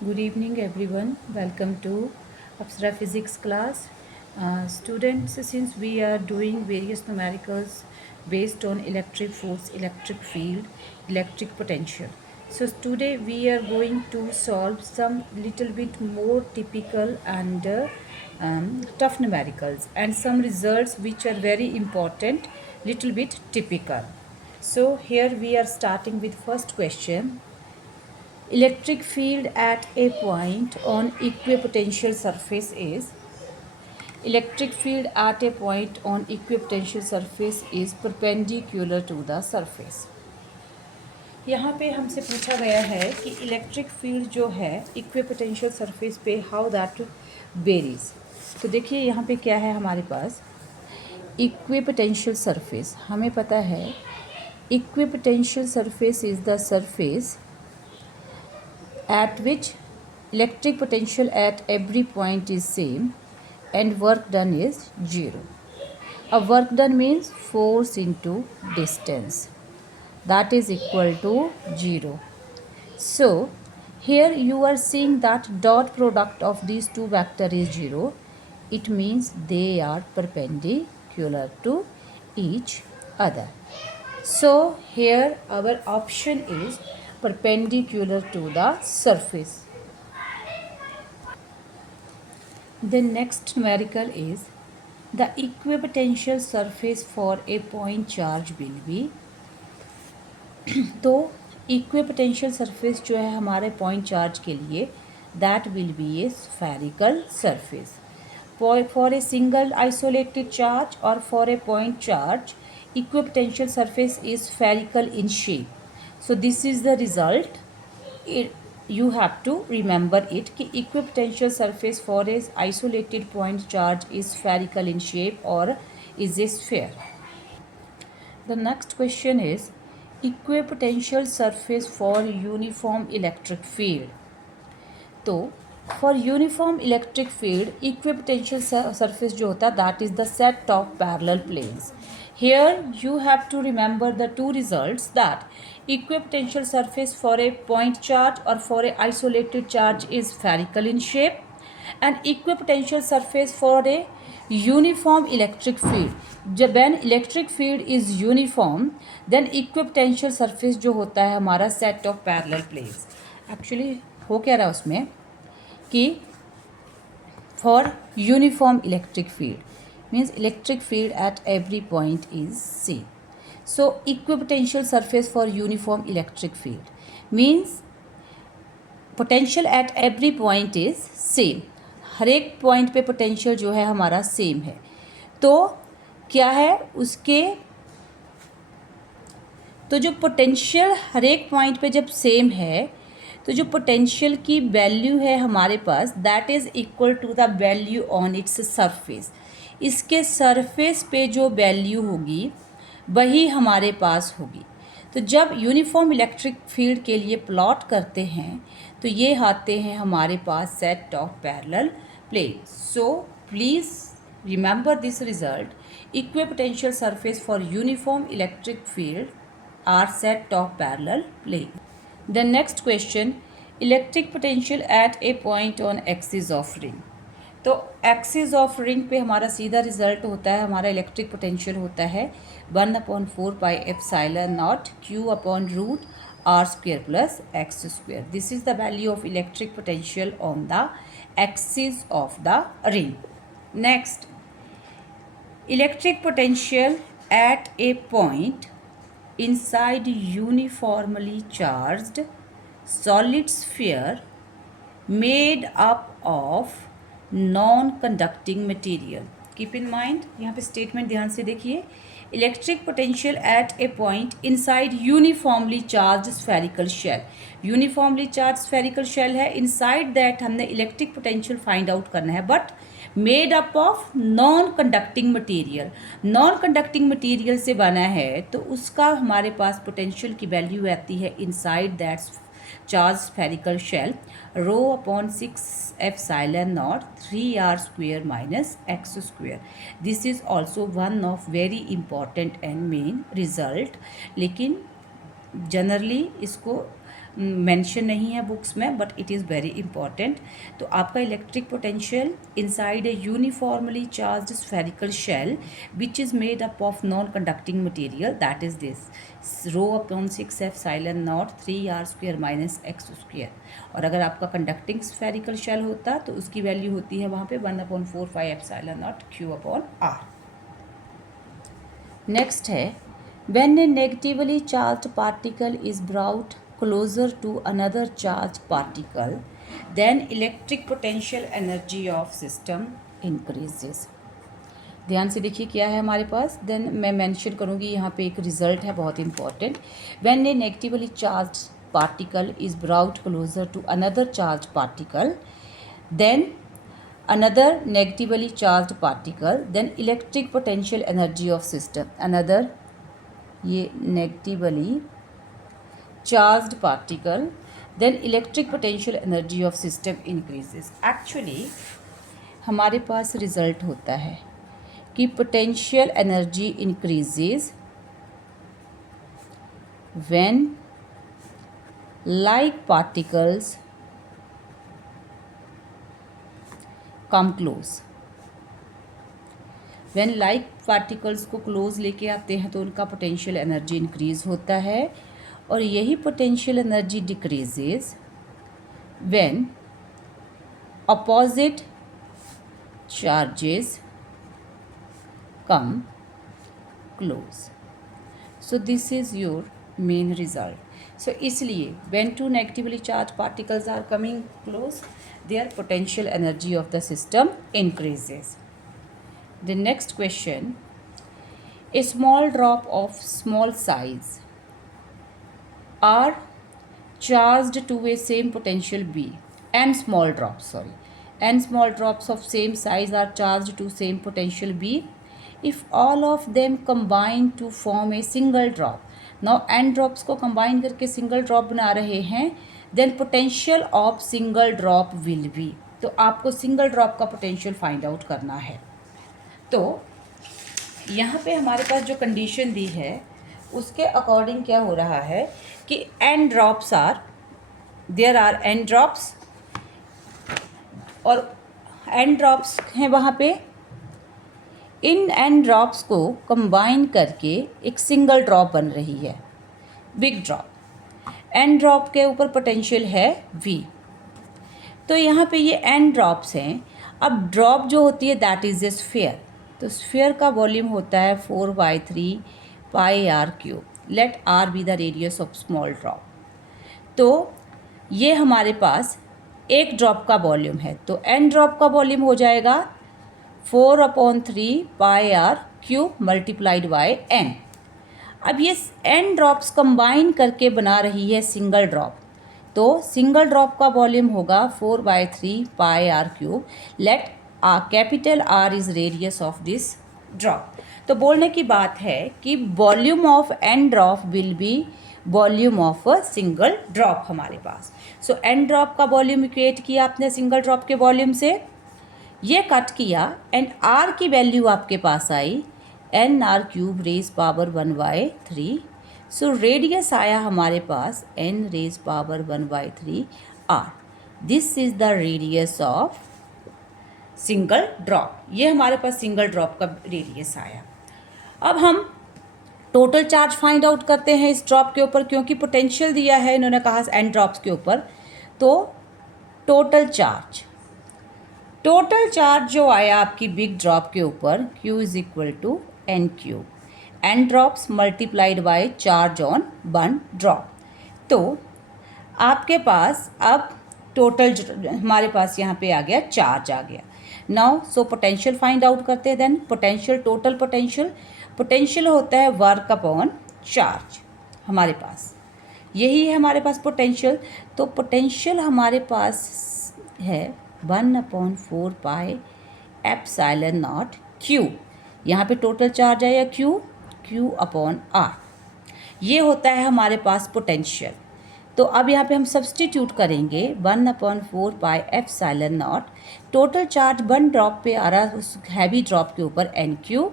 Good evening, everyone. Welcome to Apsara Physics class. Students, since we are doing various numericals based on electric force, electric field, electric potential. So today we are going to solve some little bit more typical and tough numericals and some results which are very important, little bit typical. So here we are starting with first question. Electric field at a point on equipotential surface is electric field at a point on equipotential surface is perpendicular to the surface. यहाँ पे हमसे पूछा गया है कि electric field जो है equipotential surface पे हाउ दैट वेरीज। तो देखिए यहाँ पे क्या है हमारे पास इक्विपोटेंशियल सरफेस। हमें पता है equipotential surface is the surface at which electric potential at every point is same and work done is 0. A work done means force into distance, that is equal to 0. So here you are seeing that dot product of these two vector is 0. It means they are perpendicular to each other. So here our option is perpendicular to the surface. The next numerical is the equipotential surface for a point charge will be तो equipotential surface जो है हमारे point charge के लिए that will be a spherical surface for a single isolated charge और for a point charge equipotential surface is spherical in shape. So this is the result. You have to remember it कि equipotential surface for a isolated point charge is spherical in shape or is a sphere. The next question is equipotential surface for uniform electric field. तो for uniform electric field equipotential surface जो होता है that is the set of parallel planes. Here you have to remember the two results that equipotential surface for a point charge or for a isolated charge is spherical in shape and equipotential surface for a uniform electric field. जब when electric field is uniform then equipotential surface जो होता है हमारा set of parallel planes. Actually हो क्या रहा है उसमें कि for uniform electric field means electric field at every point is same. So equipotential surface for uniform electric field means potential at every point is same. हर एक point पे potential जो है हमारा सेम है. तो क्या है उसके तो जो पोटेंशियल हर एक पॉइंट पे जब सेम है तो जो पोटेंशियल की वैल्यू है हमारे पास that is equal to the value on its surface. इसके सरफेस पे जो वैल्यू होगी वही हमारे पास होगी. तो जब यूनिफॉर्म इलेक्ट्रिक फील्ड के लिए प्लॉट करते हैं तो ये आते हैं हमारे पास set of parallel plane. So please remember this result. Equipotential surface for uniform electric field are set of parallel plane. The next question, electric potential at a point on axis of ring. तो axis of ring पे हमारा सीधा result होता है हमारा electric potential होता है 1/4πε0 q upon root r square plus x square. This is the value of electric potential on the axis of the ring. Next, electric potential at a point inside uniformly charged solid sphere made up of non-conducting material. Keep in mind यहाँ पे statement ध्यान से देखिए. Electric potential at a point inside uniformly charge spherical shell. Uniformly charge spherical shell है. Inside that हमने electric potential find out करना है but made up of non conducting material. Non conducting material से बना है तो उसका हमारे पास पोटेंशियल की वैल्यू आती है inside that charge spherical shell rho upon 6ε0 3r square minus x square. This is also one of very important and main result. लेकिन जनरली इसको मेंशन नहीं है बुक्स में, but it is very important. तो आपका electric potential inside a uniformly charged spherical shell which is made up of non conducting material, that is this rho upon 6f epsilon nought 3r² minus x²। और अगर आपका conducting spherical shell होता तो उसकी value होती है वहाँ पे 1/4π साइलन नॉट q/r। नेक्स्ट है when a negatively charged particle is brought closer to another charged particle then electric potential energy of system increases। ध्यान से देखिए क्या है हमारे पास, देन मैं मेंशन करूँगी यहाँ पे एक रिजल्ट है बहुत important. when a negatively charged particle is brought closer to another charged particle then another negatively charged particle then electric potential energy of system, another ये negatively charged particle then electric potential energy of system increases. Actually हमारे पास result होता है कि potential energy increases when like particles come close. When like particles को close लेके आते हैं तो उनका पोटेंशियल एनर्जी इंक्रीज होता है, और यही potential energy decreases when opposite charges come close. So this is your main result. So इसलिए when two negatively charge particles are coming close their potential energy of the system increases. The next question, a small drop of small size are charged to a same potential B, n small drops of same size are charged to same potential B if all of them combine to form a single drop। now n drops को combine करके single drop बना रहे हैं, then potential of single drop will be, तो आपको single drop का potential find out करना है। तो यहाँ पे हमारे पास जो कंडीशन दी है उसके अकॉर्डिंग क्या हो रहा है कि n drops are there are n drops, और n ड्रॉप्स हैं वहाँ पे। इन n ड्रॉप्स को कंबाइन करके एक सिंगल ड्रॉप बन रही है, बिग ड्रॉप। n ड्रॉप के ऊपर पोटेंशियल है v। तो यहाँ पे ये n ड्रॉप्स हैं। अब ड्रॉप जो होती है दैट इज ए स्फीयर, तो स्फीयर का वॉल्यूम होता है 4/3πr³। Let r be the radius of small drop. तो ये हमारे पास एक ड्रॉप का वॉल्यूम है, तो n ड्रॉप का वॉल्यूम हो जाएगा 4/3πr³ मल्टीप्लाइड बाय n। अब ये n ड्रॉप्स कंबाइन करके बना रही है सिंगल ड्रॉप, तो सिंगल ड्रॉप का वॉल्यूम होगा 4/3πr³। Let capital R is radius of this drop. तो बोलने की बात है कि volume of n drop will be volume of a single drop हमारे पास। सो n ड्रॉप का वॉल्यूम इक्वेट किया आपने सिंगल ड्रॉप के वॉल्यूम से, ये कट किया एंड R की वैल्यू आपके पास आई nr³ ⁻⁴। सो रेडियस आया हमारे पास n⁻⁴r। This is the radius of single drop. ये हमारे पास सिंगल ड्रॉप का रेडियस आया। अब हम टोटल चार्ज फाइंड आउट करते हैं इस ड्रॉप के ऊपर, क्योंकि पोटेंशियल दिया है इन्होंने कहा n ड्रॉप्स के ऊपर। तो टोटल चार्ज जो आया आपकी बिग ड्रॉप के ऊपर Q is equal to n³, n drops multiplied by charge on one drop. तो आपके पास अब टोटल हमारे पास यहाँ पे आ गया, चार्ज आ गया। Now so potential find out करते हैं। देन पोटेंशियल, टोटल पोटेंशियल होता है वर्क अपॉन चार्ज। हमारे पास यही है हमारे पास पोटेंशियल। तो पोटेंशियल हमारे पास है 1/4πε0 यहाँ पे टोटल चार्ज आया Q/r। ये होता है हमारे पास पोटेंशियल। तो अब यहाँ पे हम सब्सटीट्यूट करेंगे 1/4πε0। टोटल चार्ज वन ड्रॉप पे आ रहा है उस हैवी ड्रॉप के ऊपर n³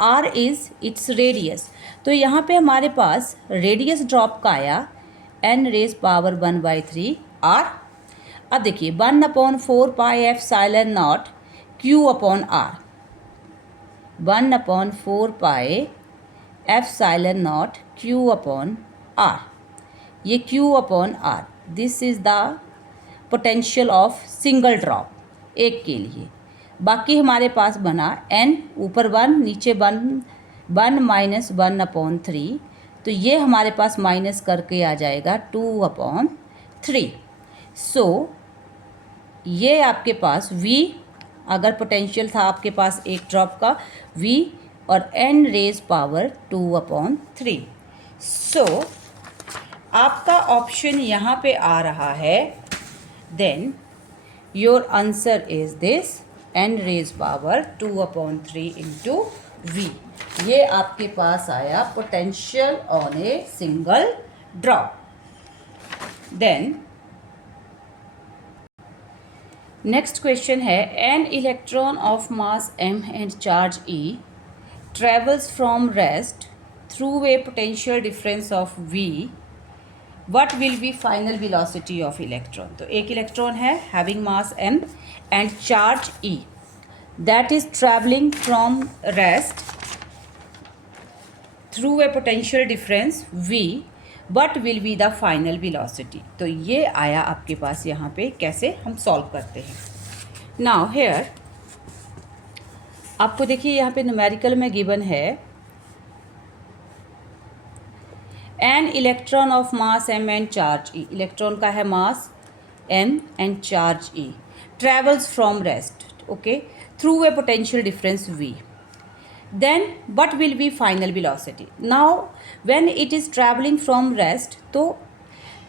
r is its radius. तो यहाँ पे हमारे पास रेडियस ड्रॉप का आया n रेज पावर 1/3 r। अब देखिए 1/4 pi epsilon not q upon r, 1/4 pi epsilon not q upon r, ये q upon r, this is the potential of single drop एक के लिए। बाकी हमारे पास बना n, ऊपर 1 नीचे 1, 1 माइनस 1/3, तो ये हमारे पास माइनस करके आ जाएगा 2/3। सो ये आपके पास v, अगर पोटेंशियल था आपके पास एक ड्रॉप का v, और n रेज पावर 2/3। सो आपका ऑप्शन यहाँ पे आ रहा है, then your answer is this n raise power 2/3 into v। ये आपके पास आया potential on a single drop. Then next question है, an electron of mass m and charge e travels from rest through a potential difference of v, what will be final velocity of electron? तो एक electron है having mass m and charge e that is traveling from rest through a potential difference v, what will be the final velocity? तो ये आया आपके पास यहाँ पे, कैसे हम सॉल्व करते हैं। Now here आपको देखिए यहाँ पे न्यूमेरिकल में गिवन है, an electron of mass m and charge e, electron का है मास m and charge e, travels from rest, okay, through a potential difference v, then what will be final velocity? Now when it is traveling from rest, तो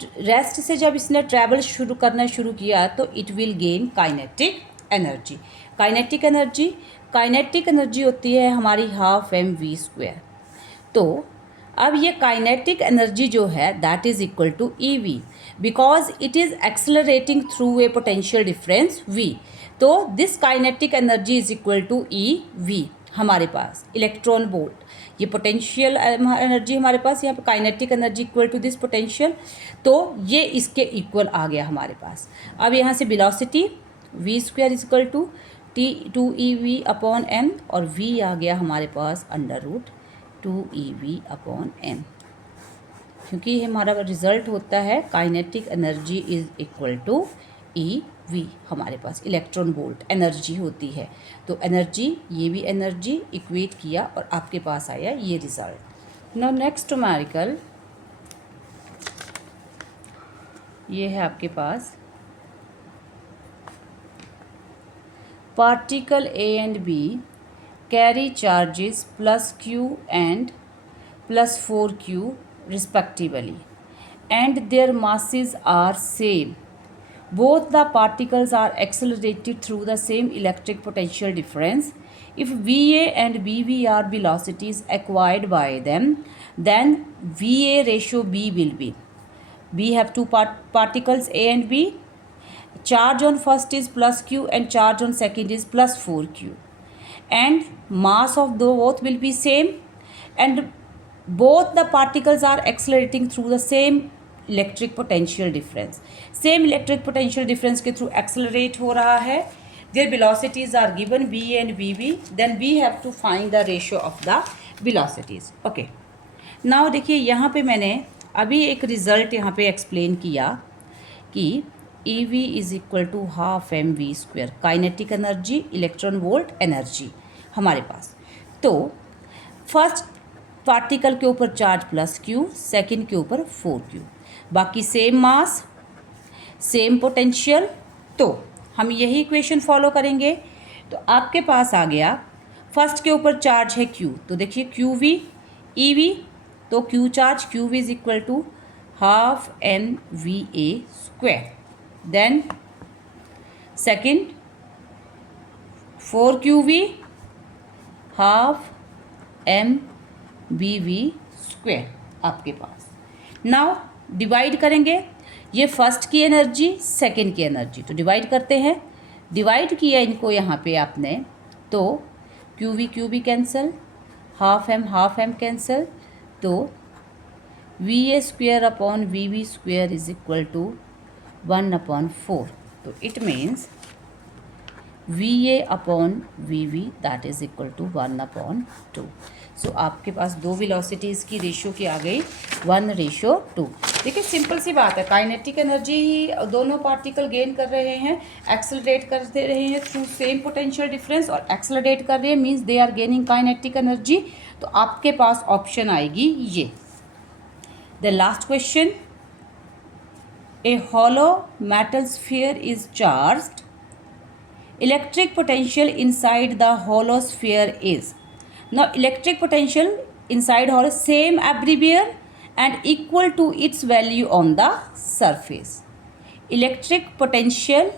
rest से जब इसने travel करना शुरू किया तो it will gain kinetic energy. Kinetic energy होती है हमारी हाफ mv²। तो अब ये काइनेटिक एनर्जी जो है that is equal to EV, because it is accelerating through a potential difference v। तो this kinetic energy is equal to EV हमारे पास इलेक्ट्रॉन वोल्ट, ये पोटेंशियल एनर्जी हमारे पास, यहाँ पे kinetic energy equal to this potential, तो ये इसके इक्वल आ गया हमारे पास। अब यहाँ से velocity v² is equal to T2EV upon m, और v आ गया हमारे पास √2EV/m, क्योंकि हमारा रिजल्ट होता है kinetic energy is equal to EV, हमारे पास इलेक्ट्रॉन वोल्ट एनर्जी होती है। तो एनर्जी, ये भी एनर्जी इक्वेट किया और आपके पास आया ये रिजल्ट। नाउ नेक्स्ट न्यूमेरिकल, ये है आपके पास particle A and B carry charges +q and +4q respectively and their masses are same. Both the particles are accelerated through the same electric potential difference. If VA and BV are velocities acquired by them, then VA ratio B will be, we have two particles A and B, charge on first is +q and charge on second is +4q, and mass of both will be same, and both the particles are accelerating through the same electric potential difference, same electric potential difference के through accelerate हो रहा है। Their velocities are given v and vv, then we have to find the ratio of the velocities. Okay, now देखिए यहाँ पे मैंने अभी एक रिजल्ट यहाँ पे एक्सप्लेन किया कि EV is equal to half mv², kinetic energy, electron volt energy हमारे पास। तो फर्स्ट पार्टिकल के ऊपर चार्ज +q, सेकंड के ऊपर 4q, बाकी सेम मास सेम पोटेंशियल, तो हम यही इक्वेशन फॉलो करेंगे। तो आपके पास आ गया, फर्स्ट के ऊपर चार्ज है q, तो देखिए QV EV, तो q charge QV is equal to half mva², then second 4QV half mvv² आपके पास। नाउ डिवाइड करेंगे, ये फर्स्ट की एनर्जी सेकंड की एनर्जी, तो डिवाइड करते हैं। डिवाइड किया इनको यहाँ पे आपने, तो QV QV cancel, half m cancel, तो VA² upon VB² is equal to 1/4. तो it means VA upon VB that is equal to 1/2. सो आपके पास दो वेलोसिटीज़ की रेशियो की आ गई 1:2. देखिए सिंपल सी बात है, काइनेटिक एनर्जी ही दोनों पार्टिकल गेन कर रहे हैं, एक्सेलरेट करते रहे हैं थ्रू सेम पोटेंशियल डिफरेंस, और एक्सेलरेट कर रहे हैं means they are gaining kinetic energy. तो आपके पास ऑप्शन आएगी ये. The last question, a hollow metal sphere is charged. Electric potential inside the hollow sphere is. Now electric potential inside hollow same everywhere and equal to its value on the surface. Electric potential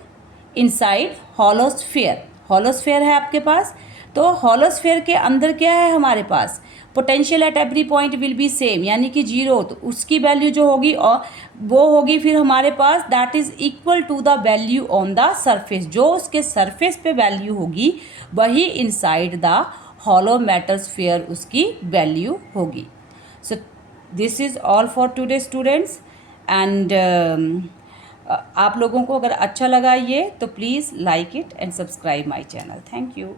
inside hollow sphere. hollow sphere है आपके पास, तो hollow sphere के अंदर क्या है हमारे पास, potential at every point will be same, यानी कि 0. तो उसकी वैल्यू जो होगी और वो होगी फिर हमारे पास that is equal to the value on the surface. जो उसके सरफेस पे वैल्यू होगी वही inside the hollow metal sphere उसकी वैल्यू होगी. So this is all for today students. And आप लोगों को अगर अच्छा लगा ये तो please like it and subscribe my channel. Thank you.